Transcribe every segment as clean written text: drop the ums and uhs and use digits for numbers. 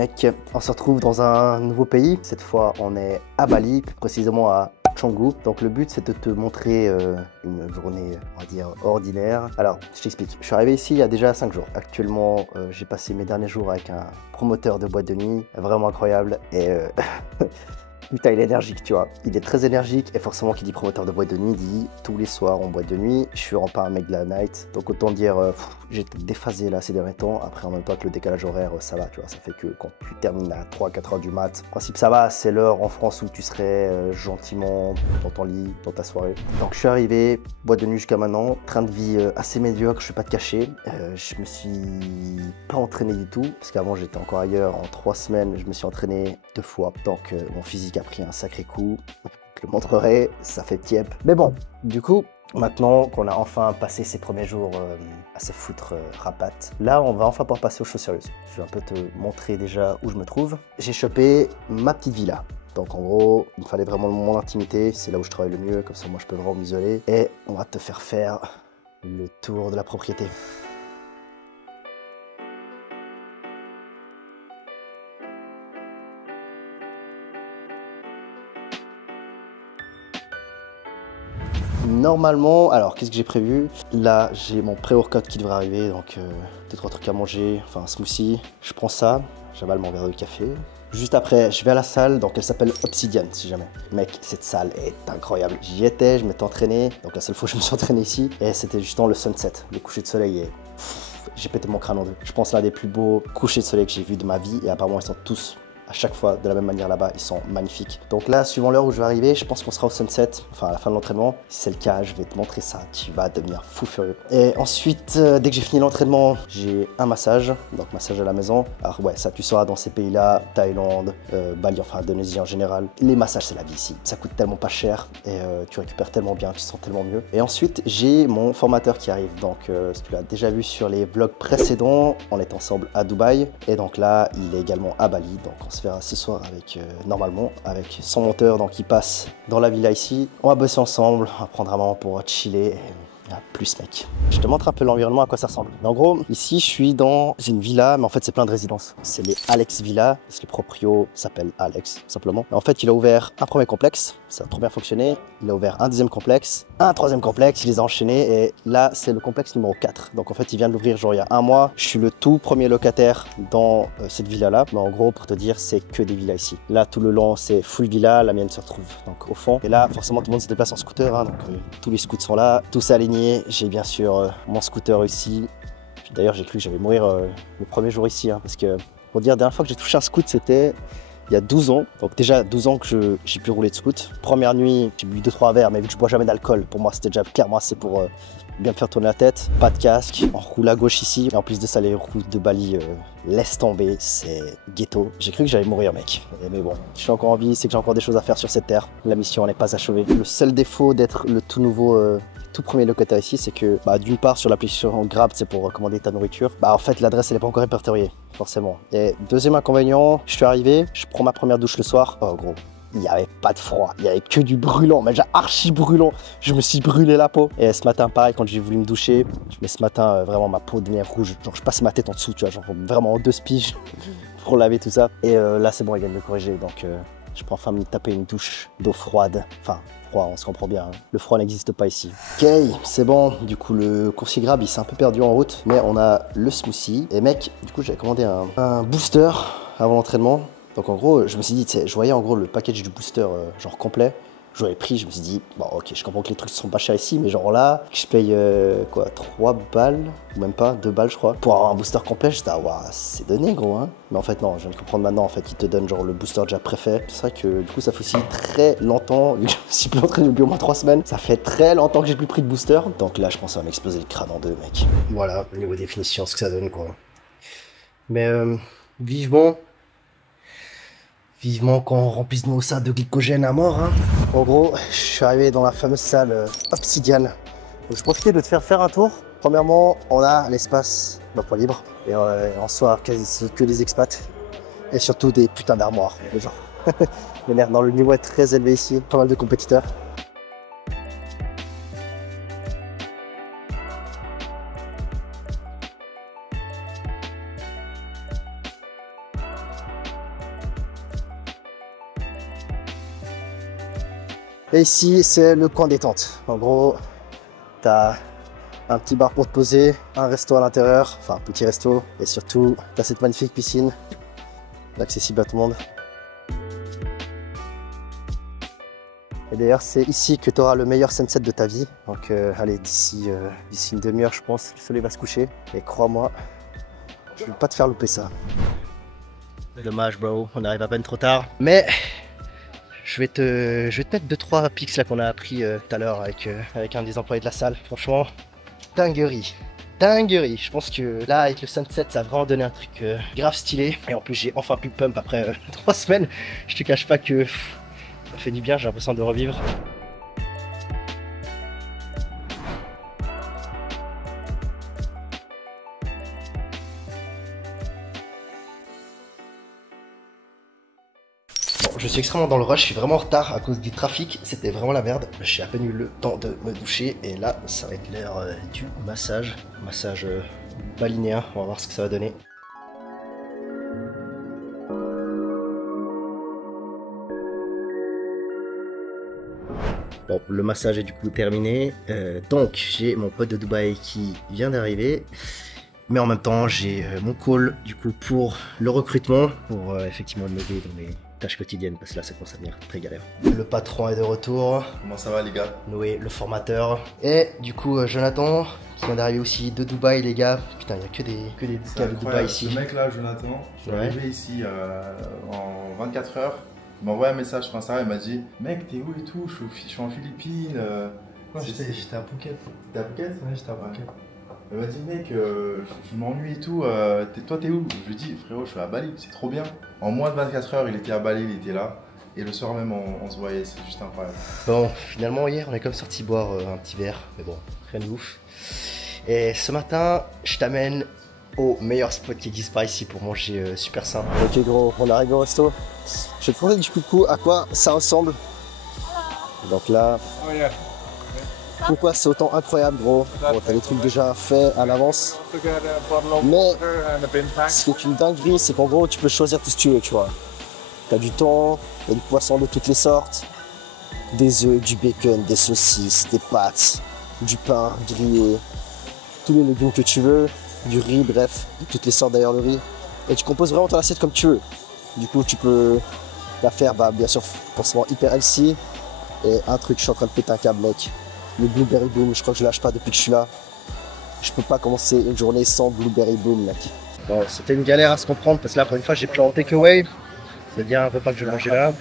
mec, on se retrouve dans un nouveau pays. Cette fois, on est à Bali, plus précisément à Canggu. Donc le but, c'est de te montrer une journée, on va dire, ordinaire. Alors, je t'explique. Je suis arrivé ici il y a déjà 5 jours. Actuellement, j'ai passé mes derniers jours avec un promoteur de boîte de nuit, vraiment incroyable. Et putain, il est énergique, tu vois. Il est très énergique et forcément, qui dit promoteur de boîte de nuit dit tous les soirs en boîte de nuit. Je suis vraiment pas un mec de la night. Donc autant dire, j'ai été déphasé là ces derniers temps. Après, en même temps, avec le décalage horaire, ça va, tu vois. Ça fait que quand tu termines à 3-4 heures du mat, en principe, ça va. C'est l'heure en France où tu serais gentiment dans ton lit, dans ta soirée. Donc je suis arrivé, boîte de nuit jusqu'à maintenant. Train de vie assez médiocre, je vais pas te cacher. Je me suis pas entraîné du tout. Parce qu'avant, j'étais encore ailleurs. En 3 semaines, je me suis entraîné 2 fois. Donc mon physique a pris un sacré coup, je le montrerai, ça fait tiep. Mais bon, du coup, maintenant qu'on a enfin passé ces premiers jours à se foutre rapate, là on va enfin pouvoir passer aux choses sérieuses. Je vais un peu te montrer déjà où je me trouve. J'ai chopé ma petite villa. Donc en gros, il me fallait vraiment mon intimité, c'est là où je travaille le mieux, comme ça moi je peux vraiment m'isoler. Et on va te faire le tour de la propriété. Normalement, alors qu'est-ce que j'ai prévu? Là, j'ai mon pré-workout qui devrait arriver, donc 2-3 trucs à manger, enfin un smoothie. Je prends ça, j'avale mon verre de café. Juste après, je vais à la salle, donc elle s'appelle Obsidian, si jamais. Mec, cette salle est incroyable. J'y étais, je m'étais entraîné, donc la seule fois que je me suis entraîné ici, et c'était justement le sunset, le coucher de soleil. Et j'ai pété mon crâne en deux. Je pense l'un des plus beaux couchers de soleil que j'ai vu de ma vie, et apparemment ils sont tous à chaque fois de la même manière là-bas, ils sont magnifiques. Donc là, suivant l'heure où je vais arriver, je pense qu'on sera au sunset, enfin à la fin de l'entraînement. Si c'est le cas, je vais te montrer ça, tu vas devenir fou furieux. Et ensuite, dès que j'ai fini l'entraînement, j'ai un massage, donc massage à la maison. Alors ouais, ça tu sauras dans ces pays-là, Thaïlande, Bali, enfin Indonésie en général. Les massages, c'est la vie ici. Ça coûte tellement pas cher et tu récupères tellement bien, tu te sens tellement mieux. Et ensuite, j'ai mon formateur qui arrive. Donc si tu l'as déjà vu sur les vlogs précédents, on est ensemble à Dubaï. Et donc là, il est également à Bali, donc on se verra ce soir avec, normalement, avec son monteur, donc il passe dans la villa ici. On va bosser ensemble, on va prendre un moment pour chiller. Et à plus mec. Je te montre un peu l'environnement, à quoi ça ressemble. En gros, ici je suis dans une villa, mais en fait c'est plein de résidences. C'est les Alex Villa, parce que le proprio s'appelle Alex, tout simplement. Mais en fait il a ouvert un premier complexe, ça a trop bien fonctionné. Il a ouvert un deuxième complexe, un troisième complexe, il les a enchaînés et là c'est le complexe numéro 4. Donc en fait il vient de l'ouvrir genre il y a 1 mois. Je suis le tout premier locataire dans cette villa là. Mais en gros pour te dire c'est que des villas ici. Là tout le long c'est full villa, la mienne se retrouve donc au fond. Et là forcément tout le monde se déplace en scooter, hein, donc tous les scouts sont là, tous alignés. J'ai bien sûr mon scooter ici. D'ailleurs, j'ai cru que j'allais mourir le premier jour ici. Hein, parce que, pour dire, la dernière fois que j'ai touché un scoot, c'était il y a 12 ans. Donc déjà 12 ans que j'ai pu rouler de scoot. Première nuit, j'ai bu 2-3 verres, mais vu que je bois jamais d'alcool, pour moi, c'était déjà clairement assez pour bien me faire tourner la tête. Pas de casque, on roule à gauche ici. Et en plus de ça, les routes de Bali, laisse tomber, c'est ghetto. J'ai cru que j'allais mourir, mec. Mais bon, je suis encore en vie, c'est que j'ai encore des choses à faire sur cette terre. La mission n'est pas achevée. Le seul défaut d'être le tout nouveau... tout premier locataire ici, c'est que d'une part sur l'application Grab, c'est pour commander ta nourriture, en fait l'adresse elle est pas encore répertoriée, forcément. Et deuxième inconvénient, je suis arrivé, je prends ma première douche le soir, oh gros, il n'y avait pas de froid, il n'y avait que du brûlant, mais déjà archi brûlant, je me suis brûlé la peau. Et ce matin pareil, quand j'ai voulu me doucher, mais ce matin vraiment ma peau devient rouge, genre je passe ma tête en dessous, tu vois, genre vraiment en 2 spiges pour laver tout ça. Et là c'est bon, il vient de me corriger, donc je peux enfin me taper une douche d'eau froide, enfin froid, on se comprend bien, hein. Le froid n'existe pas ici. Ok, c'est bon, du coup le coursier Grab il s'est un peu perdu en route, mais on a le smoothie. Et mec, du coup j'avais commandé un booster avant l'entraînement. Donc en gros, je me suis dit, tu sais, je voyais en gros le package du booster genre complet. J'aurais pris, je me suis dit, bon ok, je comprends que les trucs sont pas chers ici, mais genre là, je paye quoi, 3 balles, ou même pas, 2 balles je crois, pour avoir un booster complet. J'étais, waouh, c'est donné gros, hein. Mais en fait non, je viens de comprendre maintenant, en fait, ils te donnent genre le booster déjà préfet. C'est vrai que du coup ça fait aussi très longtemps, vu que je me suis plus entraîné depuis au moins 3 semaines, ça fait très longtemps que j'ai plus pris de booster. Donc là je pense que ça va m'exploser le crâne en deux, mec. Voilà, niveau définition, ce que ça donne quoi. Mais vivement qu'on remplisse nos salles de glycogène à mort. Hein. En gros, je suis arrivé dans la fameuse salle Obsidian. Donc, je profitais de te faire un tour. Premièrement, on a l'espace d'emploi libre. Et en soi, quasi que des expats. Et surtout des putains d'armoires. Genre. Non, le niveau est très élevé ici. Pas mal de compétiteurs. Et ici, c'est le coin détente. En gros, tu as un petit bar pour te poser, un resto à l'intérieur, enfin un petit resto, et surtout, tu as cette magnifique piscine, accessible à tout le monde. Et d'ailleurs, c'est ici que tu auras le meilleur sunset de ta vie. Donc, allez, d'ici une demi-heure, je pense, le soleil va se coucher. Et crois-moi, je ne vais pas te faire louper ça. Dommage, bro, on arrive à peine trop tard. Mais je vais te mettre 2-3 pics là qu'on a appris tout à l'heure avec un des employés de la salle. Franchement, dinguerie. Dinguerie. Je pense que là, avec le sunset, ça a vraiment donné un truc grave stylé. Et en plus, j'ai enfin pu pump après 3 semaines. Je te cache pas que ça fait du bien, j'ai l'impression de revivre. Bon, je suis extrêmement dans le rush, je suis vraiment en retard à cause du trafic, c'était vraiment la merde. J'ai à peine eu le temps de me doucher et là, ça va être l'heure du massage. Massage balinéen, on va voir ce que ça va donner. Bon, le massage est du coup terminé. Donc, j'ai mon pote de Dubaï qui vient d'arriver. Mais en même temps, j'ai mon call du coup pour le recrutement, pour effectivement m'aider dans mes tâches quotidiennes, parce que là, ça commence à devenir très galère. Le patron est de retour. Comment ça va les gars? Noé, le formateur. Et du coup, Jonathan, qui vient d'arriver aussi de Dubaï, les gars. Putain, il n'y a que des gars de Dubaï ici. Ce mec là, Jonathan, je suis arrivé ici en 24 heures. Il m'a envoyé un message sur Instagram, il m'a dit mec, t'es où et tout, je suis en Philippines. Non, j'étais à Phuket. T'es à Phuket? Ouais, j'étais à Phuket. Il m'a dit mec, je m'ennuie et tout, toi t'es où? Je lui dis frérot, je suis à Bali, c'est trop bien. En moins de 24 heures, il était à Bali, il était là. Et le soir même, on se voyait, c'est juste incroyable. Bon, finalement, hier, on est comme sorti boire un petit verre, mais bon, rien de ouf. Et ce matin, je t'amène au meilleur spot qui existe par ici pour manger super sain. Ok gros, on arrive au resto. Je vais te montrer du coup à quoi ça ressemble. Donc là, pourquoi c'est autant incroyable gros. Bon, t'as les trucs déjà faits à l'avance. Mais ce qui est une dinguerie, c'est qu'en gros, tu peux choisir tout ce que tu veux, tu vois. T'as du thon, t'as du poisson de toutes les sortes, des œufs, du bacon, des saucisses, des pâtes, du pain grillé, tous les légumes que tu veux, du riz, bref, de toutes les sortes d'ailleurs le riz. Et tu composes vraiment ton assiette comme tu veux. Du coup, tu peux la faire, bien sûr, forcément hyper healthy. Et un truc, je suis en train de péter un câble, mec. Le Blueberry Boom, je crois que je lâche pas depuis que je suis là. Je peux pas commencer une journée sans Blueberry Boom, mec. Bon, c'était une galère à se comprendre parce que là, pour une fois, j'ai pris en takeaway. C'est-à-dire un repas que je mangeais là.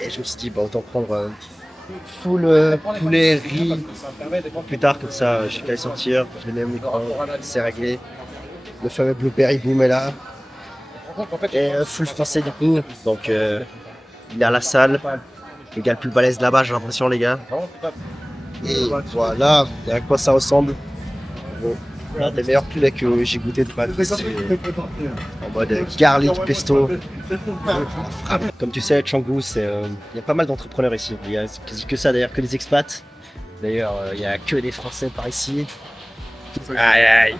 Et je me suis dit, bah, autant prendre full poulet, riz. Plus tard, comme ça, j'ai qu'à les sortir. Je les mets au micro, c'est réglé. Le fameux Blueberry Boom est là. Et full français du coup. Donc, il est à la salle. Le gars le plus balèze là-bas, j'ai l'impression, les gars. Et voilà, à quoi ça ressemble. Bon, l'un des meilleurs poulets que j'ai goûté de ma vie, c'est en mode garlic pesto. Comme tu sais, Canggu, il y a pas mal d'entrepreneurs ici. Il y a quasi que ça d'ailleurs, que des expats. D'ailleurs, il n'y a que des Français par ici. Aïe aïe.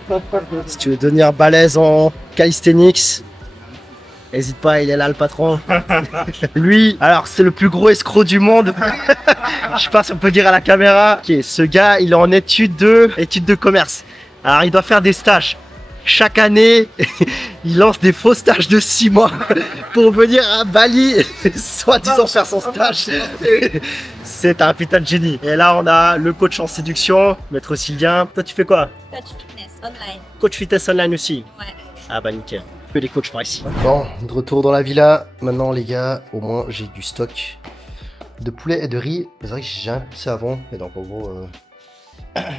Si tu veux devenir balèze en calisthenics, n'hésite pas, il est là le patron. Lui, alors c'est le plus gros escroc du monde. Je sais pas si on peut dire à la caméra. Ok, ce gars, il est en études de commerce. Alors il doit faire des stages. Chaque année, il lance des faux stages de 6 mois pour venir à Bali, soi-disant faire son stage. C'est un putain de génie. Et là, on a le coach en séduction, Maître Sylvien. Toi, tu fais quoi? Coach fitness online. Coach fitness online aussi? Ouais. Ah bah nickel. Que les coachs par ici. Bon, de retour dans la villa. Maintenant, les gars, au moins, j'ai du stock de poulet et de riz. C'est vrai que j'ai jamais pensé avant. Et donc, en gros,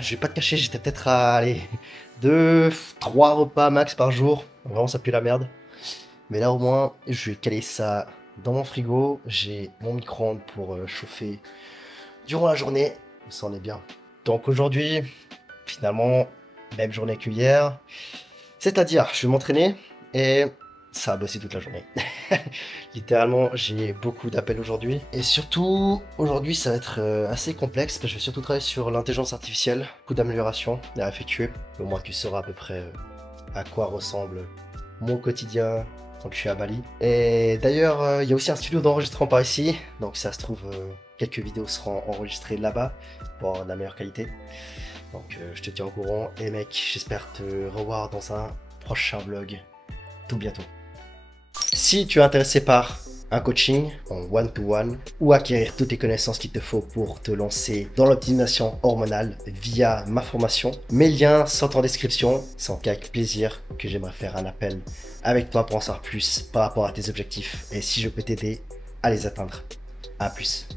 je vais pas te cacher, j'étais peut-être à aller 2-3 repas max par jour. Vraiment, ça pue la merde. Mais là, au moins, je vais caler ça dans mon frigo. J'ai mon micro-ondes pour chauffer durant la journée. Ça en est bien. Donc aujourd'hui, finalement, même journée que hier. C'est-à-dire, je vais m'entraîner et ça a bossé toute la journée. Littéralement, j'ai beaucoup d'appels aujourd'hui. Et surtout, aujourd'hui, ça va être assez complexe parce que je vais surtout travailler sur l'intelligence artificielle. Beaucoup d'améliorations à effectuer. Au moins, tu sauras à peu près à quoi ressemble mon quotidien donc je suis à Bali. Et d'ailleurs, il y a aussi un studio d'enregistrement par ici, donc ça se trouve, quelques vidéos seront enregistrées là-bas pour avoir de la meilleure qualité. Donc je te tiens au courant, et mec, j'espère te revoir dans un prochain vlog tout bientôt. Si tu es intéressé par un coaching en one-to-one ou acquérir toutes les connaissances qu'il te faut pour te lancer dans l'optimisation hormonale via ma formation, mes liens sont en description. C'est avec plaisir que j'aimerais faire un appel avec toi pour en savoir plus par rapport à tes objectifs et si je peux t'aider à les atteindre. À plus.